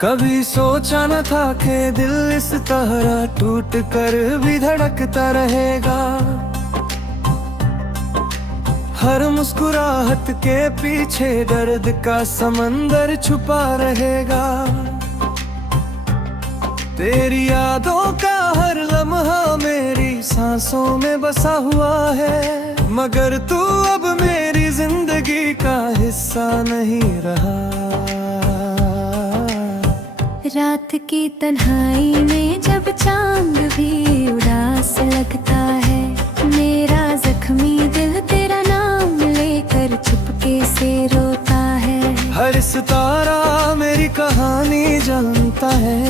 कभी सोचा न था कि दिल इस तरह टूट कर भी धड़कता रहेगा। हर मुस्कुराहट के पीछे दर्द का समंदर छुपा रहेगा। तेरी यादों का हर लम्हा मेरी सांसों में बसा हुआ है, मगर तू अब मेरी जिंदगी का हिस्सा नहीं रहा। रात की तन्हाई में जब चांद भी उदास लगता है, मेरा जख्मी दिल तेरा नाम लेकर चुपके से रोता है। हर सितारा मेरी कहानी जानता है,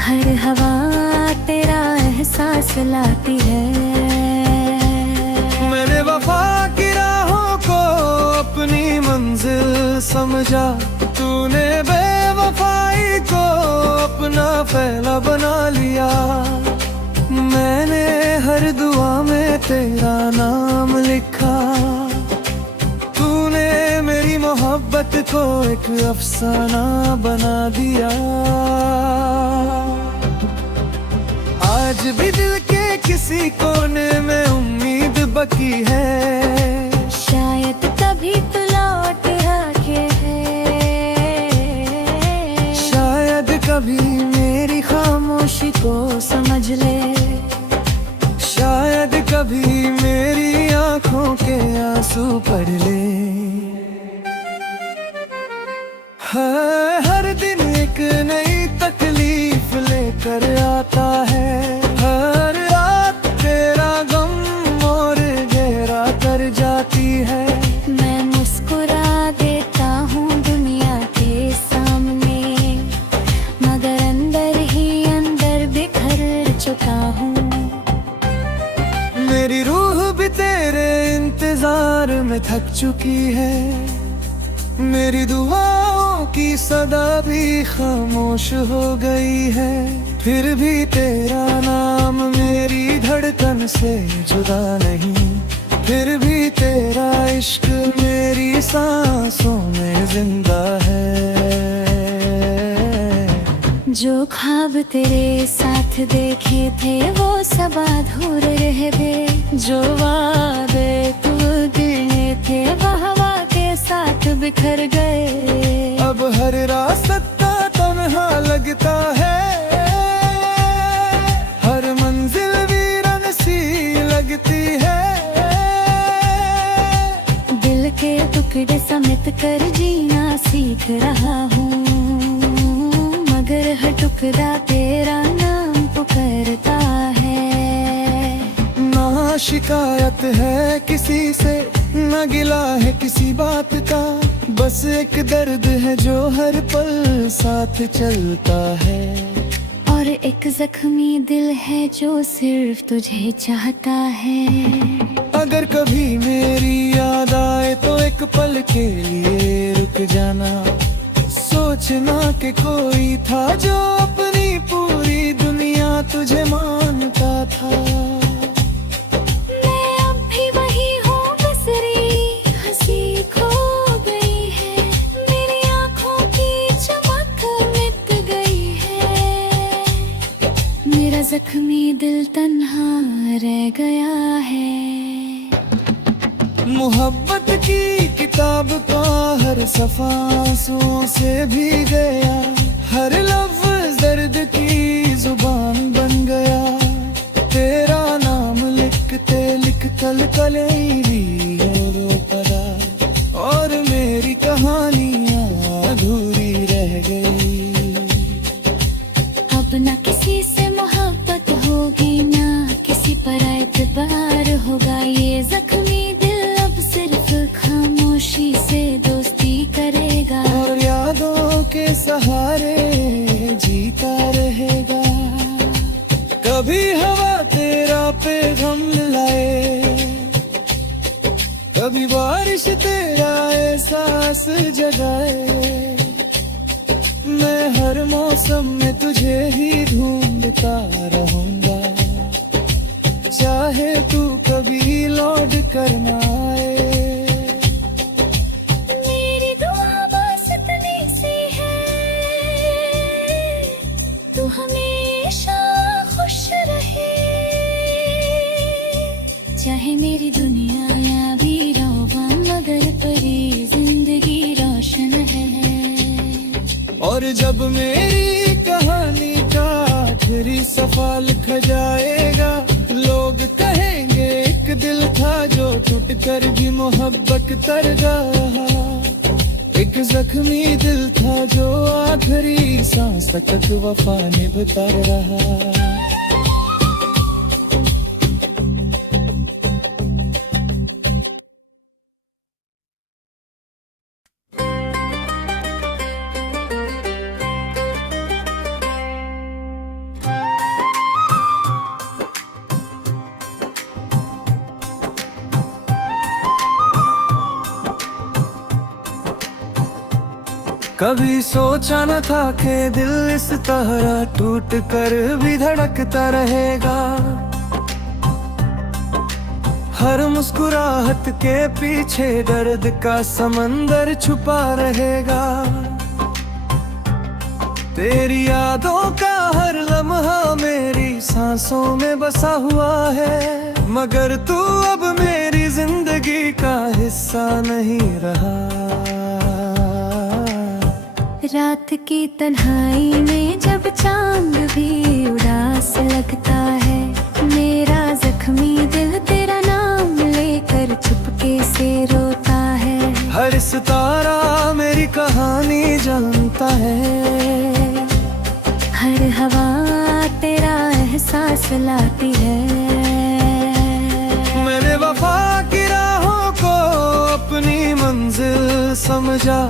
हर हवा तेरा एहसास लाती है। मैंने वफा की राहों को अपनी मंजिल समझा, तूने बेवफाई को अपना फैला बना लिया। मैंने हर दुआ में तेरा नाम लिखा, तूने मेरी मोहब्बत को एक अफसाना बना दिया। आज भी दिल के किसी कोने में उम्मीद बकी है, शायद तभी तो लौट आके है। शायद कभी मेरी खामोशी को समझ ले, शायद कभी मेरी आंखों के आंसू पढ़ ले। हर दिन एक नई तकलीफ लेकर आता है, हर रात तेरा गम और गहरा कर जाती है। मैं मुस्कुरा देता हूँ दुनिया के सामने, मगर अंदर ही अंदर बिखर चुका हूँ। मेरी रूह भी तेरे इंतजार में थक चुकी है, मेरी दुआओं की सदा भी खामोश हो गई है। फिर भी तेरा नाम मेरी धड़कन से जुदा नहीं, फिर भी तेरा इश्क मेरी सांसों में जिंदा है। जो ख्वाब तेरे साथ देखे थे वो सब अधूरे रह गए, जो वादे तू गिने थे वह हवा के साथ बिखर गए। अब हर रास्ता तन्हा लगता है, हर मंजिल वीरान सी लगती है। दिल के टुकड़े समेट कर जीना सीख रहा हूँ, मगर हर टुकड़ा तेरा नाम पुकारता है। ना शिकायत है किसी से, ना गिला है किसी बात का, बस एक दर्द है जो हर पल साथ चलता है। और एक जख्मी दिल है जो सिर्फ तुझे चाहता है। अगर कभी मेरी याद आए तो एक पल के लिए रुक जाना, सोचना कि कोई था जो अपनी पूरी दुनिया तुझे मानता था। मैं अब भी वही हूँ, बिसरी हंसी खो गई है, मेरी आँखों की चमक मिट गई है। मेरा जख्मी दिल तन्हा रह गया है। मोहब्बत की किताब का हर सफा आंसुओं से भी गया, हर लफ्ज दर्द की जुबान बन गया। तेरा नाम लिखते लिखते कलेरी रो पड़ा, और मेरी कहानियाँ अधूरी रह गई। अब ना किसी से मोहब्बत होगी, ना किसी पर एतबार होगा। ये जख्मी दिल अब सिर्फ खामोशी से दोस्ती करेगा, और यादों के सहारे जीता रहेगा। कभी हवा तेरा पैगाम लाए, कभी बारिश तेरा एहसास जगाए। मैं हर मौसम में तुझे ही ढूंढता रहूंगा, चाहे तू कभी लौट कर ना आए। मेरी दुआ बस इतनी सी है, फिर जब मेरी कहानी का आखिरी सफा लिखा जाएगा, लोग कहेंगे एक दिल था जो टूट कर भी मोहब्बत कर रहा, एक जख्मी दिल था जो आखिरी सांस तक वफा निभता रहा। कभी सोचा न था कि दिल इस तरह टूट कर भी धड़कता रहेगा, हर मुस्कुराहट के पीछे दर्द का समंदर छुपा रहेगा। तेरी यादों का हर लम्हा मेरी सांसों में बसा हुआ है, मगर तू अब मेरी जिंदगी का हिस्सा नहीं रहा। रात की तन्हाई में जब चांद भी उदास लगता है, मेरा जख्मी दिल तेरा नाम लेकर चुपके से रोता है। हर सितारा मेरी कहानी जानता है, हर हवा तेरा एहसास लाती है। मैंने वफा की राहों को अपनी मंजिल समझा,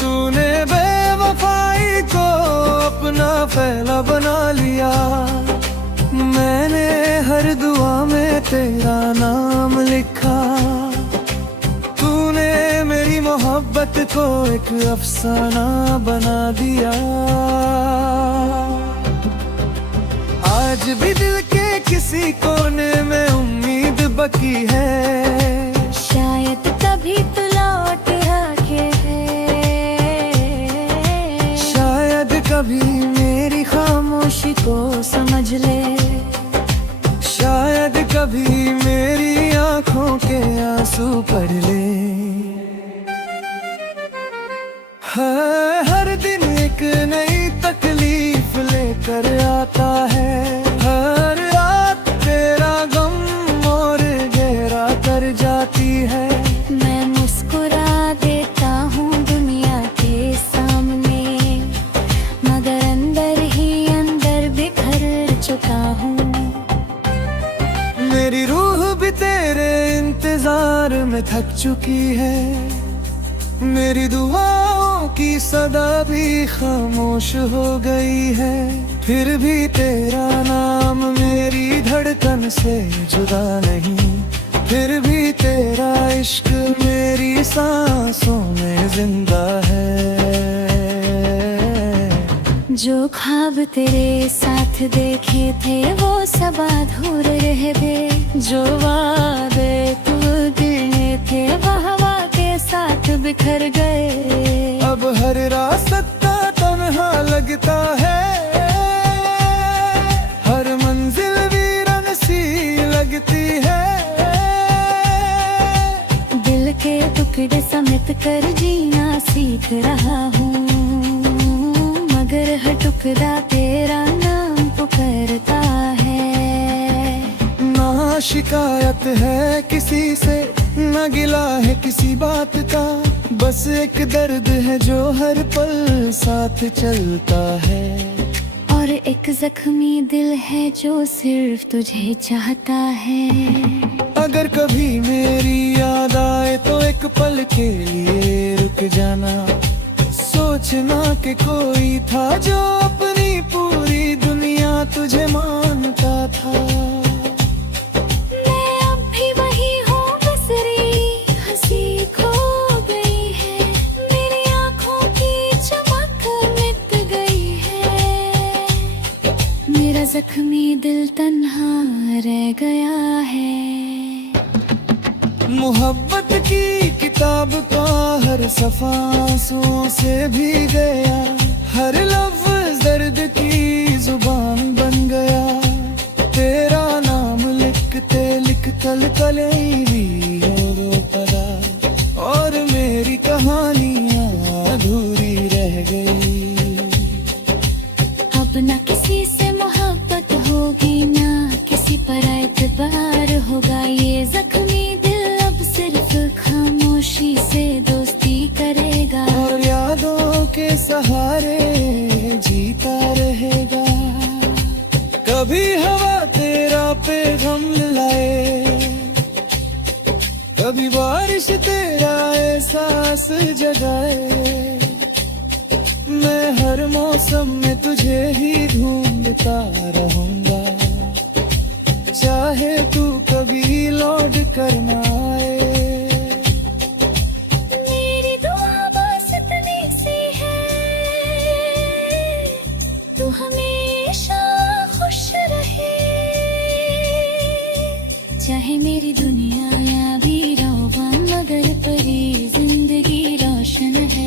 तूने बेवफाई को अपना फैला बना लिया। मैंने हर दुआ में तेरा नाम लिखा, तूने मेरी मोहब्बत को एक अफसाना बना दिया। आज भी दिल के किसी कोने में उम्मीद बकी है, शायद कभी तू लौट आके शायद कभी मेरी खामोशी को समझ ले, शायद कभी मेरी आंखों के आंसू पढ़ ले। हर दिन एक नई तकलीफ लेकर आता है, हर रात तेरा गम और गहरा कर जाती है। मैं मुस्कुरा देता हूँ दुनिया के सामने, मगर अंदर ही अंदर बिखर चुका हूँ। मेरी रूह भी तेरे इंतजार में थक चुकी है, मेरी दुआओं की सदा भी खामोश हो गई है। फिर भी तेरा नाम मेरी धड़कन से जुदा नहीं, फिर भी तेरा इश्क मेरी सांसों में जिंदा है। जो ख्वाब तेरे साथ देखे थे वो सब अधूरे रह गए, जो वादे तू गिने थे वह हवा के साथ बिखर गए। अब हर रास्ता तन्हा लगता है, हर मंजिल वीरान सी लगती है। दिल के टुकड़े समेट कर जीना सीख रहा हूँ, मगर हर टुकड़ा तेरा नाम पुकारता है। ना शिकायत है किसी से, ना गिला है किसी बात का, बस एक दर्द है जो हर पल साथ चलता है। और एक जख्मी दिल है जो सिर्फ तुझे चाहता है। अगर कभी मेरी याद आए तो एक पल के लिए रुक जाना, सोचना कि कोई था जो अपनी पूरी दुनिया तुझे मानता था। मैं अब भी वही हूँ, बिसरी हंसी खो गई है, मेरी आँखों की चमक मिट गई है, मेरा जख्मी दिल तन्हा रह गया है। मोहब्बत की किताब का हर सफा आंसुओं से भी गया, हर लफ्ज दर्द की जुबान बन गया। तेरा नाम लिखते लिख कल कलेवी रो पड़ा, और मेरी कहानियाँ अधूरी रह गई। के सहारे जीता रहेगा। कभी हवा तेरा पैगाम लाए, कभी बारिश तेरा एहसास जगाए। मैं हर मौसम में तुझे ही ढूंढता रहूंगा, चाहे तू कभी लौट कर ना आए। मेरी दुआ बस इतनी सी है, तू हमेशा खुश रहे। चाहे मेरी दुनिया या भी रौबा, मगर तेरी जिंदगी रोशन है।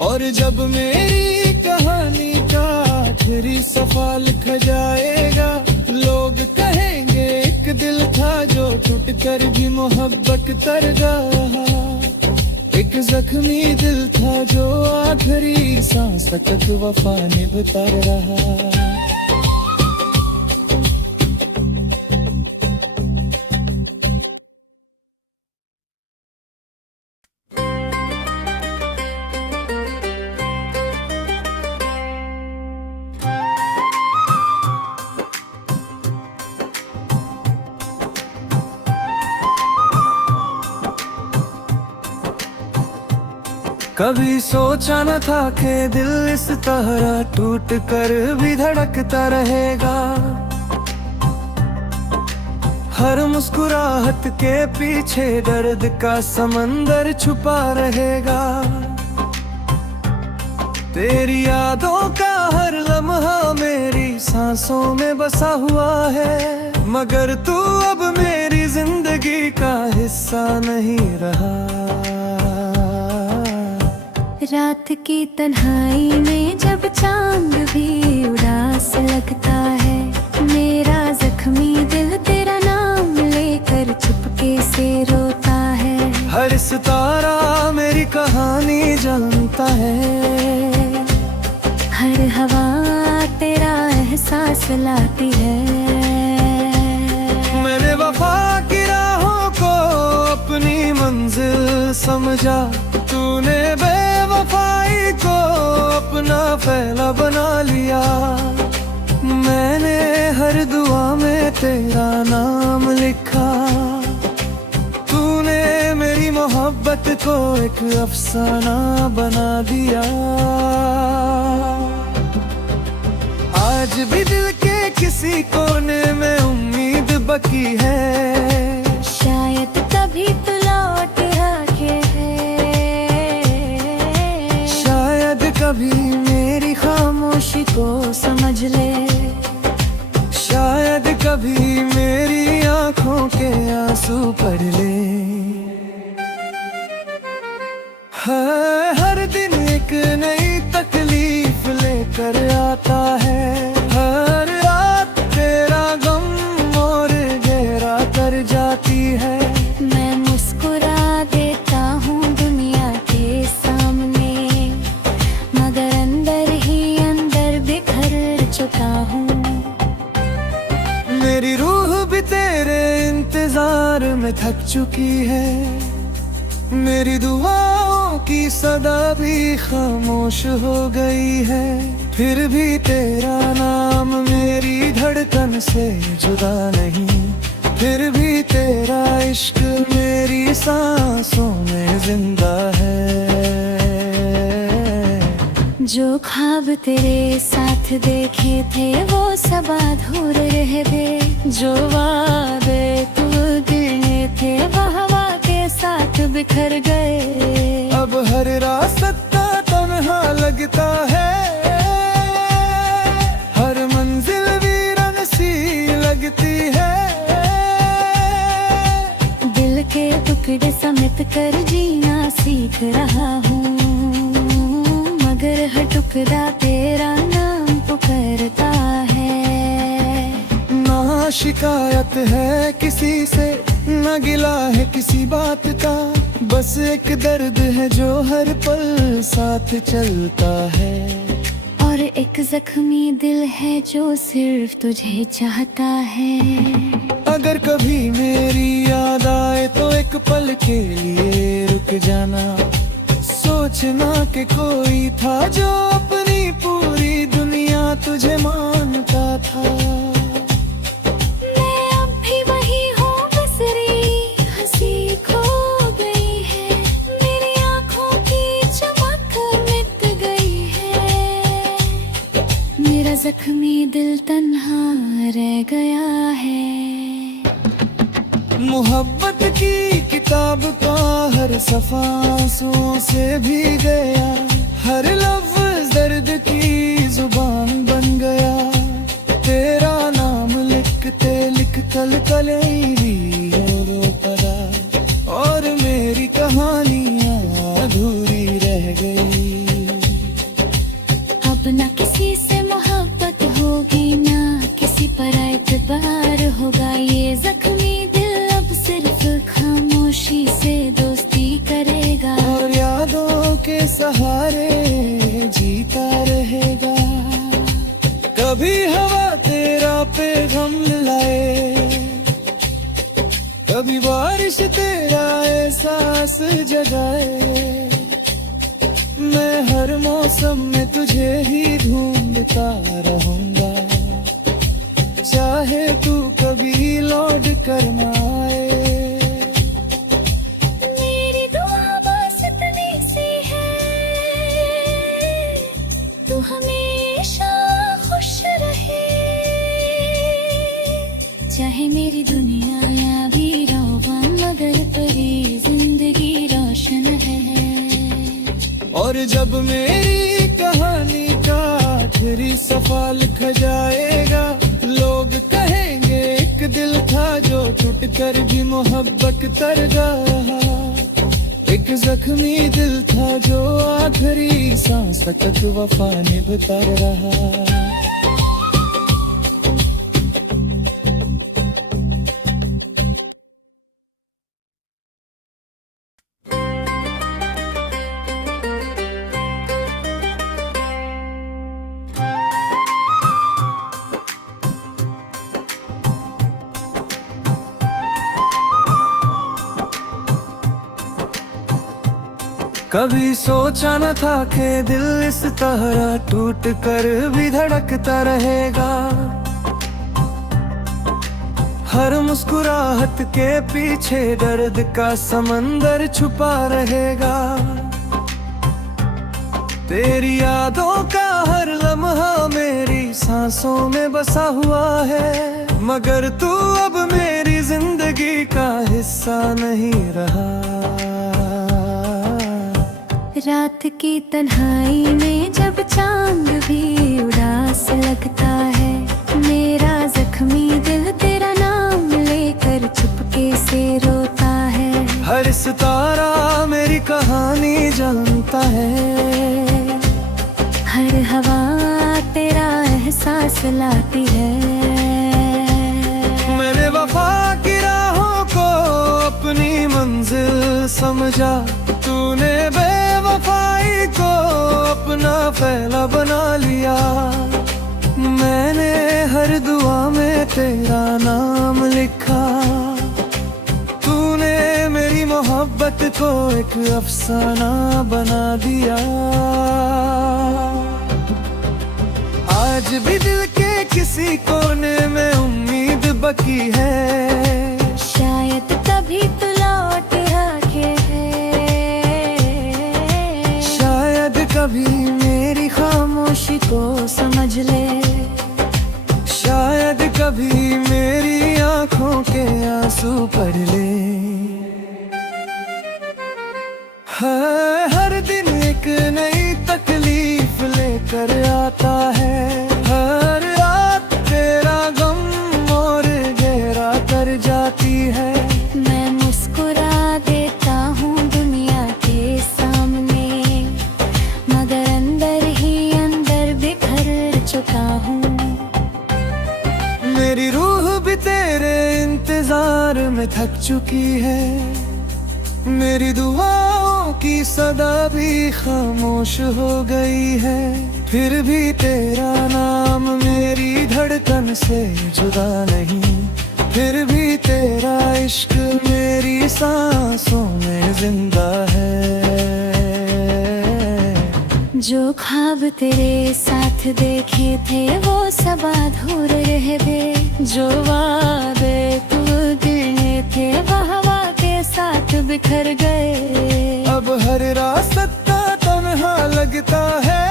और जब मेरी कहानी का आखिरी सफा लिखा जाएगा, लोग कहेंगे एक दिल था जो टूट कर भी मोहब्बत कर गया। एक जख्मी दिल था जो आखिरी सांस तक वफा निभता रहा। कभी सोचा न था कि दिल इस तरह टूट कर भी धड़कता रहेगा। हर मुस्कुराहट के पीछे दर्द का समंदर छुपा रहेगा। तेरी यादों का हर लम्हा मेरी सांसों में बसा हुआ है, मगर तू अब मेरी जिंदगी का हिस्सा नहीं रहा। रात की तन्हाई में जब चांद भी उदास लगता है, मेरा जख्मी दिल तेरा नाम लेकर चुपके से रोता है। हर सितारा मेरी कहानी जानता है, हर हवा तेरा एहसास लाती है। मैंने वफा की राहों को अपनी मंजिल समझा, तूने बेवफाई को अपना फैला बना लिया। मैंने हर दुआ में तेरा नाम लिखा, तूने मेरी मोहब्बत को एक अफसाना बना दिया। आज भी दिल के किसी कोने में उम्मीद बकी है, शायद कभी तू लौट आके शायद कभी मेरी खामोशी को समझ ले, शायद कभी मेरी आंखों के आंसू पढ़ ले। हर दिन एक नई तकलीफ लेकर आता है, हर रात तेरा गम और गहरा कर जाती है। मैं मुस्कुरा देता हूँ दुनिया के सामने, मगर अंदर ही अंदर बिखर चुका हूँ। मेरी रूह भी तेरे इंतजार में थक चुकी है, मेरी दुआओं की सदा भी खामोश हो गई है। फिर भी तेरा नाम मेरी धड़कन से जुदा नहीं, फिर भी तेरा इश्क मेरी सांसों में जिंदा है। जो ख्वाब तेरे साथ देखे थे वो सब अधूरे रह गए, जो वादे तू गिने थे वह हवा के साथ बिखर गए। अब हर रास्ता तन्हा लगता है, हर मंजिल वीरान सी लगती है। दिल के टुकड़े समेट कर जीना सीख रहा हूँ, मगर हर टुकड़ा तेरा नाम पुकारता है। ना शिकायत है किसी से, न गिला है किसी बात का, बस एक दर्द है जो हर पल साथ चलता है। और एक जख्मी दिल है जो सिर्फ तुझे चाहता है। अगर कभी मेरी याद आए तो एक पल के लिए रुक जाना, सोच सोचना कि कोई था जो अपनी पूरी दुनिया तुझे मानता था। मैं अब भी वही हूँ, मिस्री हंसी खो गई है, मेरी आँखों की चमक मिट गई है, मेरा जख्मी दिल तन्हा रह गया है। मोहब्बत की किताब का हर सफा आंसुओं से भी गया, हर लफ्ज दर्द की जुबान बन गया, तेरा नाम लिखते लिख कल कलेरी रो पड़ा, और मेरी कहानियाँ अधूरी रह गई। अब ना किसी से मोहब्बत होगी, ना किसी पर एतबार होगा, ये जख्मी सिर्फ खामोशी से दोस्ती करेगा, और यादों के सहारे जीता रहेगा। कभी हवा तेरा पैगाम लाए, कभी बारिश तेरा एहसास जगाए, मैं हर मौसम में तुझे ही ढूंढता रहूंगा, चाहे तू कभी लौट कर ना आए। मेरी दुआ बस इतनी सी है, तू हमेशा खुश रहे, चाहे मेरी दुनिया या भी रौबा, मगर तेरी जिंदगी रोशन है। और जब मेरी कहानी का आखिरी सफा लिखा जाएगा, लोग कहेंगे एक दिल था जो टूट कर भी मोहब्बत कर रहा, एक जख्मी दिल था जो आखिरी सांस तक वफा निभता रहा। कभी सोचा न था कि दिल इस तरह टूट कर भी धड़कता रहेगा, हर मुस्कुराहट के पीछे दर्द का समंदर छुपा रहेगा, तेरी यादों का हर लम्हा मेरी सांसों में बसा हुआ है, मगर तू अब मेरी जिंदगी का हिस्सा नहीं रहा। रात की तन्हाई में जब चांद भी उदास लगता है, मेरा जख्मी दिल तेरा नाम लेकर चुपके से रोता है, हर सितारा मेरी कहानी जानता है, हर हवा तेरा एहसास लाती है। मैंने वफा की राहों को अपनी मंजिल समझा, तूने बेवफाई को अपना फैला बना लिया, मैंने हर दुआ में तेरा नाम लिखा, तूने मेरी मोहब्बत को एक अफसाना बना दिया। आज भी दिल के किसी कोने में उम्मीद बकी है, शायद कभी तू लौट आके शायद कभी मेरी खामोशी को समझ ले, शायद कभी मेरी आंखों के आंसू पढ़ ले। हर दिन एक नई तकलीफ लेकर आता है, हर रात तेरा गम और गहरा कर जाती है, मैं मुस्कुरा देता हूँ दुनिया के सामने, मगर अंदर ही अंदर बिखर चुका हूँ। मेरी रूह भी तेरे इंतजार में थक चुकी है, मेरी दुआओं की सदा भी खामोश हो गई है, फिर भी तेरा नाम मेरी धड़कन से जुदा नहीं, फिर भी तेरा इश्क मेरी सांसों में जिंदा है। जो ख्वाब तेरे साथ देखे थे वो सब अधूरे रह गए। जो वादे तू गिने थे वह के साथ बिखर गए। अब हर रास्ता तन्हा लगता है,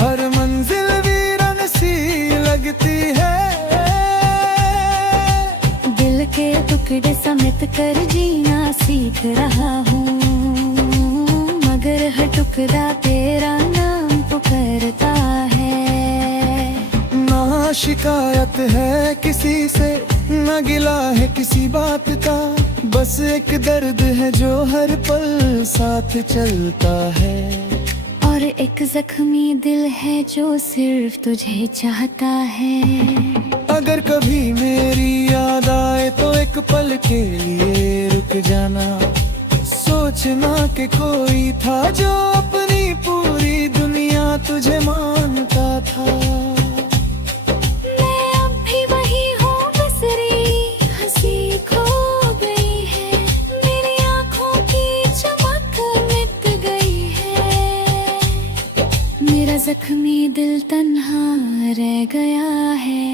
हर मंजिल वीरन सी लगती है। दिल के टुकड़े समेट कर जीना सीख रहा हूँ, मगर हर टुकड़ा तेरा नाम पुकारता है। ना शिकायत है किसी से, न गिला है किसी बात का, बस एक दर्द है जो हर पल साथ चलता है। और एक जख्मी दिल है जो सिर्फ तुझे चाहता है। अगर कभी मेरी याद आए तो एक पल के लिए रुक जाना, सोचना कि कोई था जो अपनी पूरी दुनिया तुझे मानता था। मैं अब भी वही हूँ, बिसरी हंसी खो गई है। मेरी आँखों की चमक मिट गई है। मेरा जख्मी दिल तन्हा रह गया है।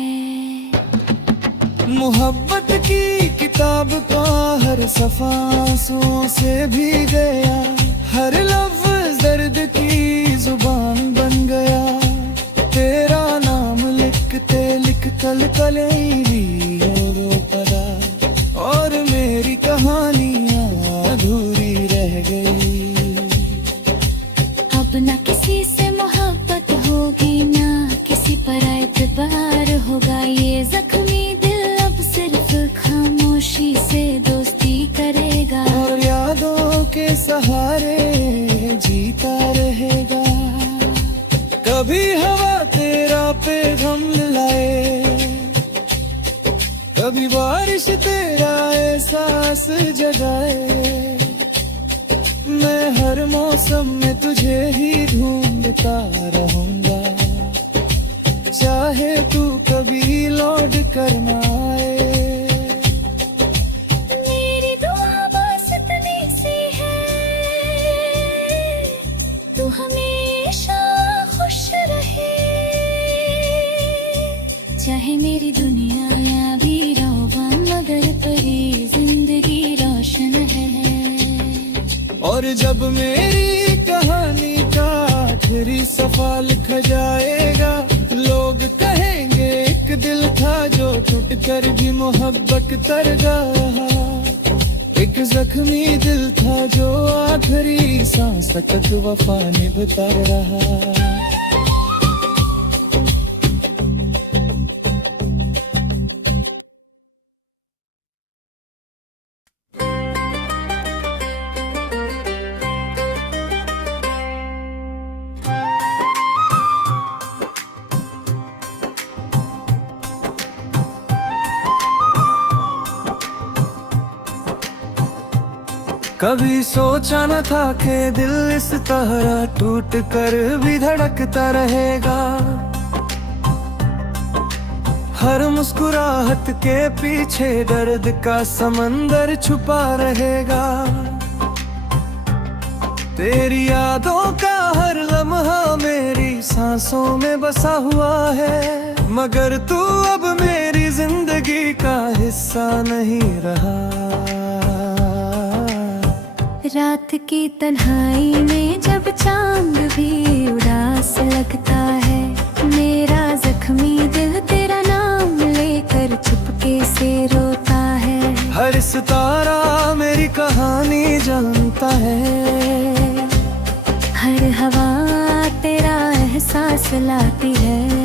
मोहब्बत की किताब का हर सफा आंसुओं से भी गया, हर लफ्ज दर्द की जुबान बन गया। तेरा नाम लिखते लिख कल कलेरी रो पड़ा, और मेरी कहानियाँ अधूरी रह गई। अब न किसी से मोहब्बत होगी, ना किसी पर एतबार होगा। ये जख्मी दिल अब सिर्फ खामोशी से दोस्ती करेगा, और यादों के सहारे जीता रहेगा। कभी हवा तेरा पैगाम लाए, कभी बारिश तेरा एहसास जगाए। मैं हर मौसम में तुझे ही ढूंढता रहूंगा, चाहे तू कभी लौट कर ना आए। मेरी दुआ बस इतनी सी है, तू हमेशा खुश रहे। चाहे मेरी दुनिया या भी रौबा, मगर तेरी जिंदगी रोशन है। और जब मेरी कहानी का आखिरी सफा लिखा जाएगा, लोग कहेंगे एक दिल था जो टूट कर भी मोहब्बत कर गया। एक जख्मी दिल था जो आखिरी सांस तक वफा निभता रहा। कभी सोचा न था कि दिल इस तरह टूट कर भी धड़कता रहेगा। हर मुस्कुराहट के पीछे दर्द का समंदर छुपा रहेगा। तेरी यादों का हर लम्हा मेरी सांसों में बसा हुआ है, मगर तू अब मेरी जिंदगी का हिस्सा नहीं रहा। रात की तन्हाई में जब चांद भी उदास लगता है, मेरा जख्मी दिल तेरा नाम लेकर चुपके से रोता है। हर सितारा मेरी कहानी जानता है, हर हवा तेरा एहसास लाती है।